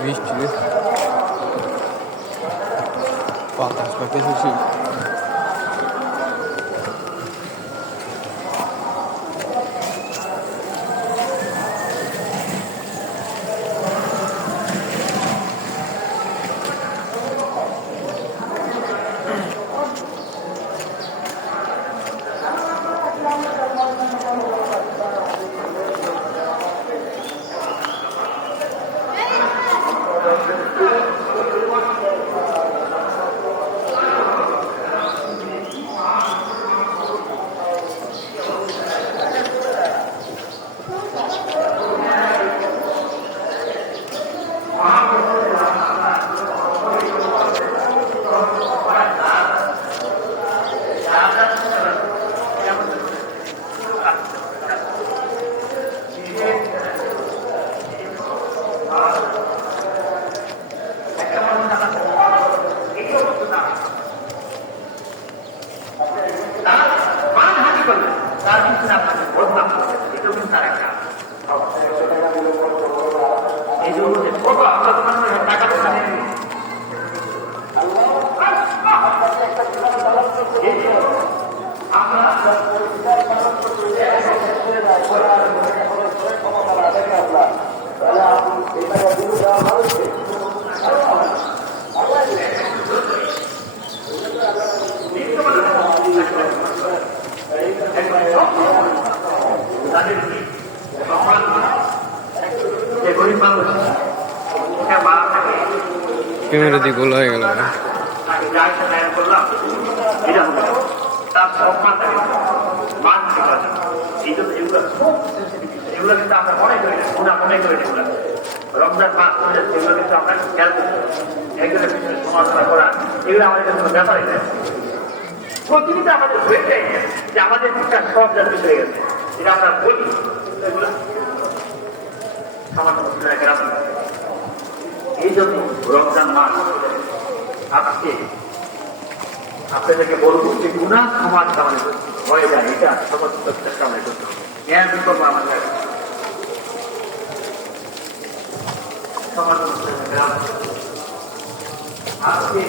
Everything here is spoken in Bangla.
বৃষ্টি বাতাস পাইতেছি। তার পিছনে আপনাকে বদনাম করবে, এটাও কিন্তু তার একটা এই জন্য আমরা তো টাকা পয়সা নিয়ে ক্যামেরা দিয়ে গোল হয়ে গেল। তার সম্মান মানসিক এগুলো কিন্তু আমরা মনে করি না, গুণা মনে করি এগুলো। রমজান মাস এগুলো কিন্তু আমরা খেয়াল করি একজনের পিছনে সমালোচনা করা, এগুলো আমাদের কোনো ব্যাপারই নেই। প্রতিনিধি আমাদের হয়ে যায় যে আমাদের বিশ্বাস সব যার হয়ে গেছে, এটা আমরা বলি এগুলো সামান্য এই জন্য রমজান মাস আজকে আপনাদেরকে বলবো যে গুণা সমাজ আমাদের হয়ে যায়, এটা সমস্ত প্রত্যেকটা আমাদের করতে হবে। ন্যায় বিকল্প আমাদের সমাজ আজকে